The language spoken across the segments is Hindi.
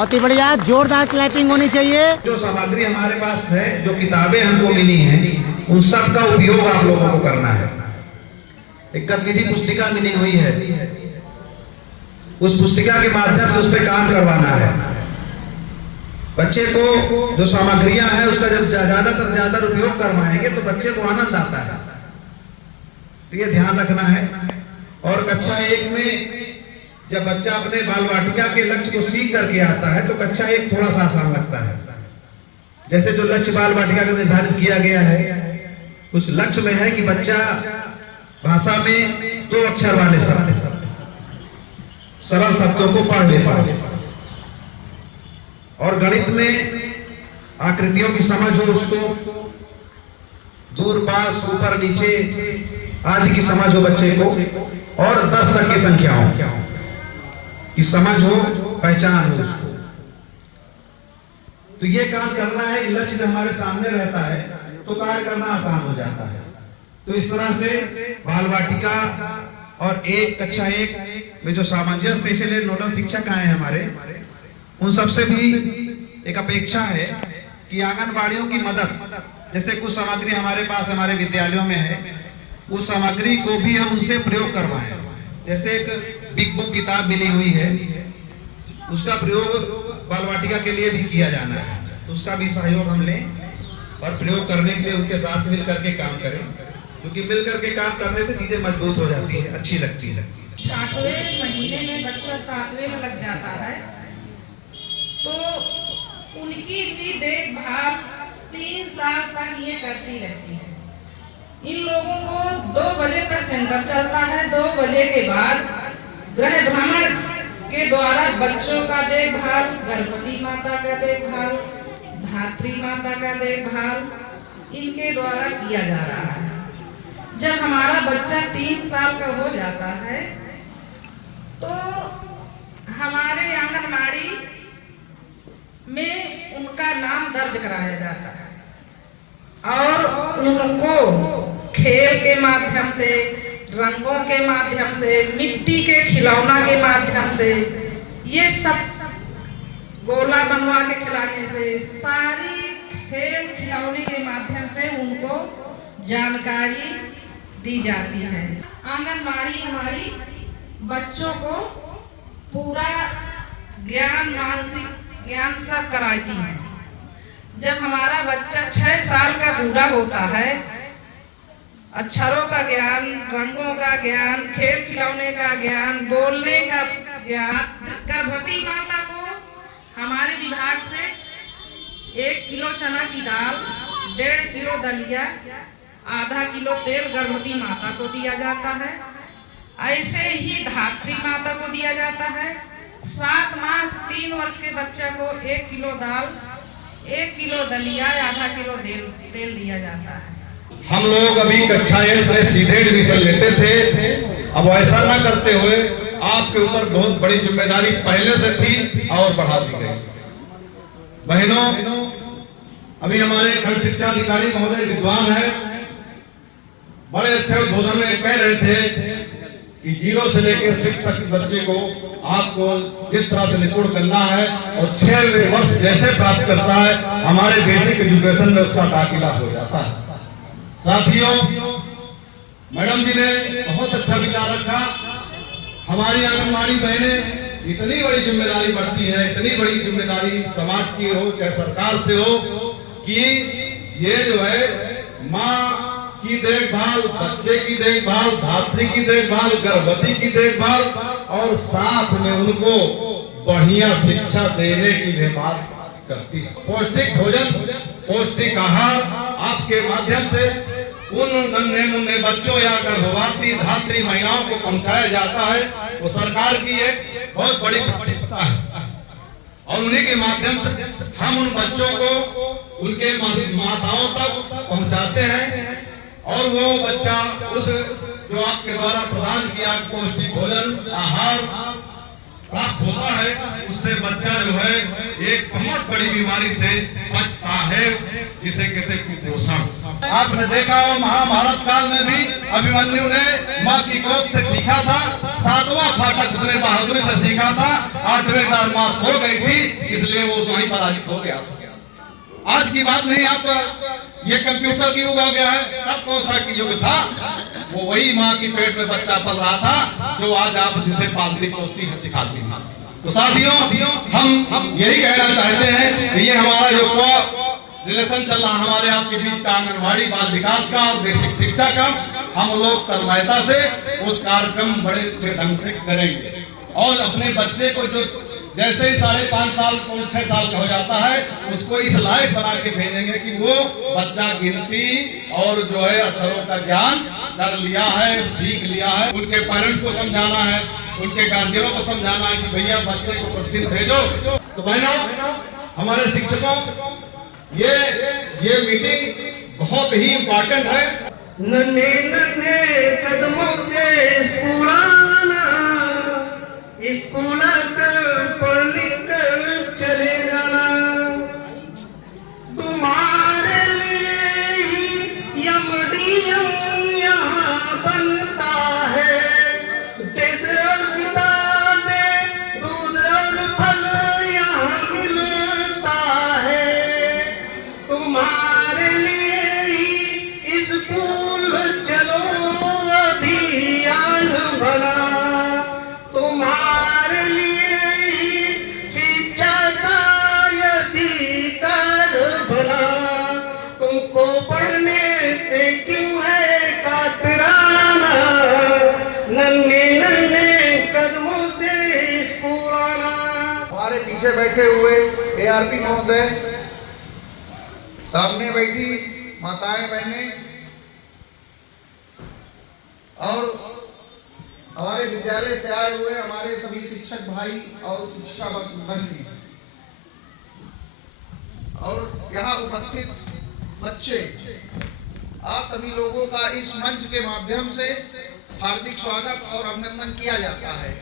बहुत ही बढ़िया, जोरदार क्लैपिंग होनी चाहिए। जो सामग्री हमारे पास है, जो किताबें हमको मिली हैं, उन सब का उपयोग आप लोगों को करना है। एक गतिविधि पुस्तिका मिली हुई है, उस पुस्तिका के माध्यम से उस पर काम करवाना है। बच्चे को जो सामग्रियां हैं उसका जब ज्यादा उपयोग करवाएंगे तो बच्चे को आनंद आता है, तो ये ध्यान रखना है। और कक्षा 1 में जब बच्चा अपने बाल वाटिका के लक्ष्य को सीख करके आता है तो कक्षा 1 थोड़ा सा आसान लगता है। जैसे जो लक्ष्य बाल वाटिका का निर्धारित किया गया है, उस लक्ष्य में है कि बच्चा भाषा में 2 अक्षर वाले शब्द, सरल शब्दों को पढ़ ले पाए, और गणित में आकृतियों की समझ हो, उसको दूर पास ऊपर नीचे आदि की समझ हो बच्चे को, और 10 तक की संख्याओं की समझ हो, पहचान हो उसको। तो ये काम करना है कि लक्ष्य जब हमारे सामने रहता है तो कार्य करना आसान हो जाता है। तो इस तरह से बाल वाटिका और कक्षा 1 में जो सामंजस्य, इसलिए नोडल शिक्षक आए हैं हमारे, उन सबसे भी एक अपेक्षा है कि आंगनबाड़ियों की मदद, जैसे कुछ सामग्री हमारे पास हमारे विद्यालयों में है, उस सामग्री को भी हम उनसे प्रयोग करवाएं। जैसे एक बिग बुक किताब मिली हुई है, उसका प्रयोग बाल वाटिका के लिए भी किया जाना है, तो उसका भी सहयोग हम लें और प्रयोग करने के लिए उनके साथ मिल करके काम करें, क्योंकि मिल करके काम करने से चीजें मजबूत हो जाती है, अच्छी लगती है। 7वें महीने में बच्चा 7वें में लग जाता है, तो उनकी भी देखभाल 3 साल तक ये करती रहती है। इन लोगों को 2 बजे तक सेंटर चलता है। 2 बजे के बाद गृह भ्रमण के द्वारा बच्चों का देखभाल, गर्भवती माता का देखभाल, धात्री माता का देखभाल इनके द्वारा किया जा रहा है। जब हमारा बच्चा 3 साल का हो जाता है तो हमारे आंगनबाड़ी में उनका नाम दर्ज कराया जाता है और उनको खेल के माध्यम से, रंगों के माध्यम से, मिट्टी के खिलौना के माध्यम से, ये सब गोला बनवा के खिलाने से, सारी खेल खिलौने के माध्यम से उनको जानकारी दी जाती है। आंगनबाड़ी हमारी बच्चों को पूरा ज्ञान, मानसिक ज्ञान सब कराती है। जब हमारा बच्चा 6 साल का पूरा होता है, अक्षरों का ज्ञान, रंगों का ज्ञान, खेल खिलौने का ज्ञान, बोलने का ज्ञान, गर्भवती माता को हमारे विभाग से 1 किलो चना की दाल, 1.5 किलो दलिया, आधा किलो तेल गर्भवती माता को दिया जाता है। ऐसे ही धात्री माता को दिया जाता है। 7 मास 3 वर्ष के बच्चा को 1 किलो दाल, 1 किलो दलिया, आधा किलो तेल दिया जाता है। हम लोग अभी कक्षा 1 में सीधे एडमिशन लेते थे, अब ऐसा ना करते हुए आपके ऊपर बहुत बड़ी जिम्मेदारी पहले से थी और बढ़ा दी गई। बहनों, अभी हमारे खंड शिक्षा अधिकारी महोदय विद्वान है, बड़े अच्छे उद्बोधन में कह रहे थे कि 0 से लेकर 6 तक बच्चे को आपको किस तरह से निपुण करना है, और 6 वर्ष जैसे प्राप्त करता है हमारे बेसिक एजुकेशन में उसका दाखिला हो जाता है। साथियों, मैडम जी ने बहुत अच्छा विचार रखा। हमारी आंगनबाड़ी बहनें इतनी बड़ी जिम्मेदारी बढ़ती है, इतनी बड़ी जिम्मेदारी समाज की हो चाहे सरकार से हो, कि ये जो है माँ की देखभाल, बच्चे की देखभाल, धात्री की देखभाल, गर्भवती की देखभाल, और साथ में उनको बढ़िया शिक्षा देने की भी बात करती है। पौष्टिक भोजन, पौष्टिक आहार आपके माध्यम से उन नन्हे मुन्ने बच्चों या गर्भवती धात्री महिलाओं को पहुंचाया जाता है, वो सरकार की एक बहुत बड़ी प्राथमिकता है। और उन्हीं के माध्यम से हम उन बच्चों को उनके माताओं तक पहुंचाते हैं, और वो बच्चा उस जो आपके द्वारा प्रदान किया पौष्टिक भोजन, आहार, प्राप्त होता है, उससे बच्चा जो है एक बहुत बड़ी बीमारी से बचता है, जिसे कहते हैं कुपोषण। आपने देखा हो महाभारत काल में भी अभिमन्यु ने माँ की कोख से सीखा था, 7वां फाटक उसने बहादुरी से सीखा था, 8वें बार माँ सो गई थी, इसलिए वो वहीं पराजित हो गया था। आज की बात नहीं, आप तो ये कंप्यूटर की युग हो गया है, अब कौन सा युग था? वो वही माँ की पेट में बच्चा पल रहा था जो आज आप जिसे पालती पोसती है, सिखाती है। तो साथियों, हम यही कहना चाहते हैं कि ये हमारा जो रिलेशन चल रहा हमारे आपके बीच का आंगनवाड़ी बाल विकास का और बेसिक शिक्षा का, हम लोग तन्मयता से उस कार्यक्रम बड़े अच्छे ढंग से करेंगे और अपने बच्चे को जो जैसे ही 5.5 साल 6 साल का हो जाता है, उसको इस लायक बना के भेजेंगे कि वो बच्चा गिनती और जो है अक्षरों का ज्ञान कर लिया है, सीख लिया है। उनके पेरेंट्स को समझाना है, उनके गार्जियनों को समझाना है कि भैया बच्चे को प्रतिदिन भेजो। तो बहनों, हमारे शिक्षकों, ये मीटिंग बहुत ही इम्पोर्टेंट है। नन्हे नन्हे कदमों से स्कूल आना, स्कूल आकर पढ़ लिख कर चले जाना, तुम्हारे लिए ही यमडीएम यहाँ बनता है, देश और किताबें, दूध और फल यहाँ मिलता है, तुम्हारे लिए ही स्कूल चलो अभियान बना, तुम्हारे लिए ही शिक्षा का अधिकार बना, तुमको पढ़ने से क्यों है कातराना, नन्हे नन्हे कदमों से स्कूल आना। हमारे पीछे बैठे हुए ARP महोदय, सामने बैठी माताएं बहनें और हमारे विद्यालय से आए हुए हमारे सभी शिक्षक भाई और शिक्षिका बहनें और यहाँ उपस्थित बच्चे, आप सभी लोगों का इस मंच के माध्यम से हार्दिक स्वागत और अभिनंदन किया जाता है।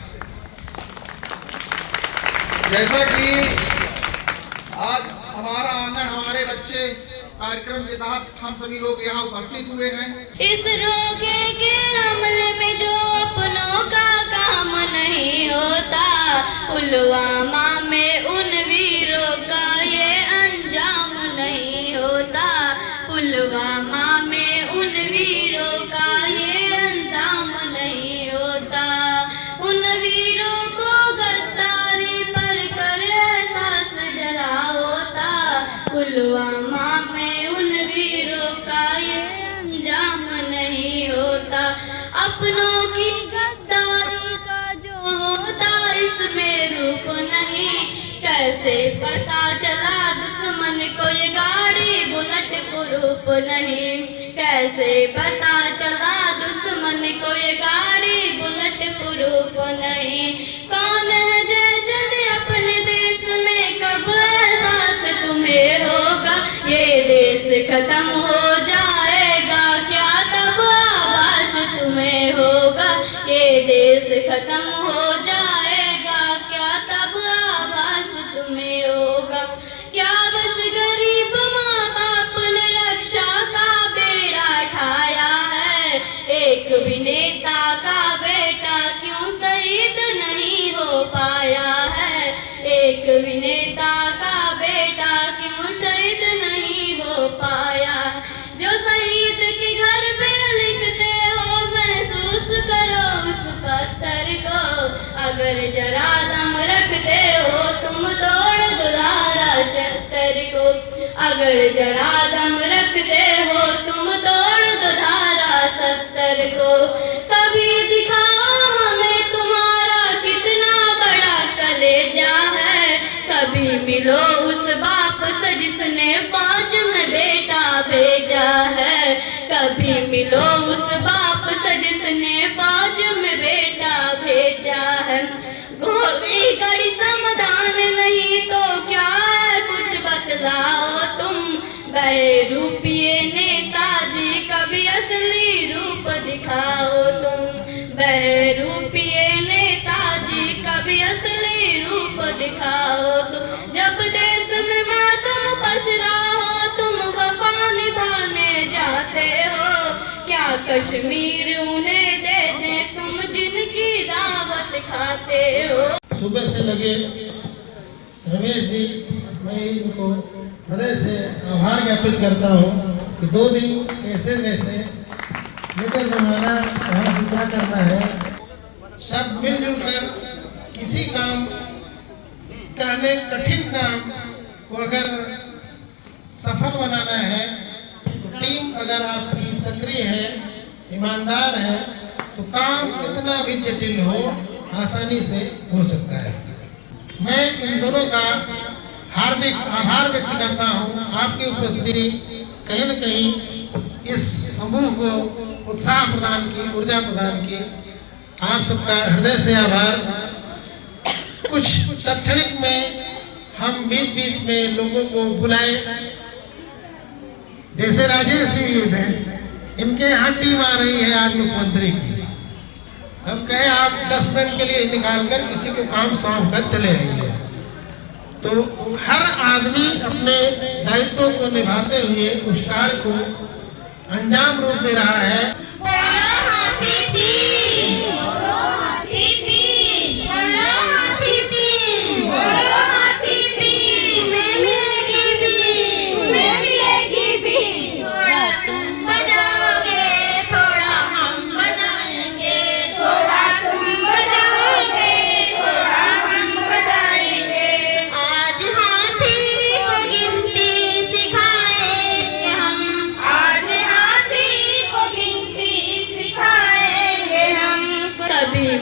जैसा कि आज हमारा आंगन हमारे बच्चे कार्यक्रम के तहत हम सभी लोग यहाँ उपस्थित हुए हैं। इस धोखे के हमले में जो अपनों का काम नहीं होता, पुलवामा में उन वीरों का ये अंजाम नहीं होता, पुलवामा में उन वीरों का ये अंजाम नहीं होता, उन वीरों को गद्दारी पर कर एहसास जरा होता, पुलवामा में उन वीरों का ये अंजाम नहीं होता, अपनों की गद्दारी का जो होता इसमें रूप नहीं, कैसे पता चला दुश्मन को ये गाड़ी बुलेट प्रूफ नहीं, कैसे पता चला दुश्मन को ये गाड़ी बुलेट प्रूफ नहीं, कौन है जयचंद अपने देश में, कब एहसास तुम्हें होगा, ये देश खत्म हो जाएगा क्या तब आभास तुम्हें होगा, ये देश खत्म हो जाएगा क्या तब आभास तुम्हें होगा, क्या बस गरीब माँ बाप ने रक्षा का बेड़ा ठाया है, एक भी नेता का बेटा क्यों शहीद नहीं हो पाया है, एक भी नेता का बेटा क्यों शहीद नहीं हो पाया, जो शहीद के घर पे लिखते हो महसूस करो उस पत्थर को, अगर जरा दम रखते हो तुम तोड़ दो धारा 70 को, अगर जरा दम रखते हो तुम तोड़ दो धारा 70 को, कभी दिखाओ हमें तुम्हारा कितना बड़ा कलेजा है, कभी मिलो उस बाप से जिसने फौज में बेटा भेजा है, कभी मिलो उस बाप से जिसने फौज में बेटा भेजा है, गोली गड़ी समाधान नहीं तो क्या है कुछ बतलाओ तुम, बहरूपिये नेताजी कभी असली रूप दिखाओ तुम, बहरूपिये नेताजी कभी असली कश्मीर उन्हें दे दे तुम जिनकी दावत खाते हो। सुबह से लगे रमेश जी, मैं इनको हृदय से आभार ज्ञापित करता हूँ कि 2 दिन कैसे लेकर बनाना वहाँ से क्या करना है, सब मिलजुल कर किसी काम कहने कठिन काम को अगर सफल बनाना है तो टीम अगर आपकी सक्रिय है, ईमानदार है, तो काम कितना भी जटिल हो आसानी से हो सकता है। मैं इन दोनों का हार्दिक आभार व्यक्त करता हूँ। आपकी उपस्थिति कहीं न कहीं इस समूह को उत्साह प्रदान की, ऊर्जा प्रदान की। आप सबका हृदय से आभार। कुछ तत्क्षणिक में हम बीच बीच में लोगों को बुलाए, जैसे राजेश जी थे, इनके यहाँ टीम आ रही है आज मुख्यमंत्री की, हम कहे आप 10 मिनट के लिए निकाल कर किसी को काम सौंप कर चले आइए। तो हर आदमी अपने दायित्वों को निभाते हुए उस कार्य को अंजाम रूप दे रहा है।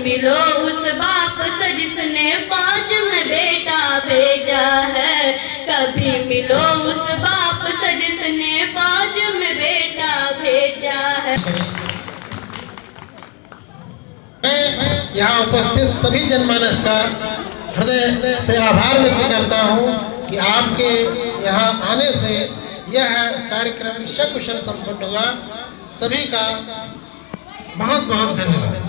मिलो उस बाप से जिसने फौज में बेटा भेजा है, कभी मिलो उस बाप से जिसने फौज में बेटा भेजा है। मैं यहाँ उपस्थित सभी जनमानस का हृदय से आभार व्यक्त करता हूँ कि आपके यहाँ आने से यह कार्यक्रम सकुशल संपन्न हुआ। सभी का बहुत बहुत धन्यवाद।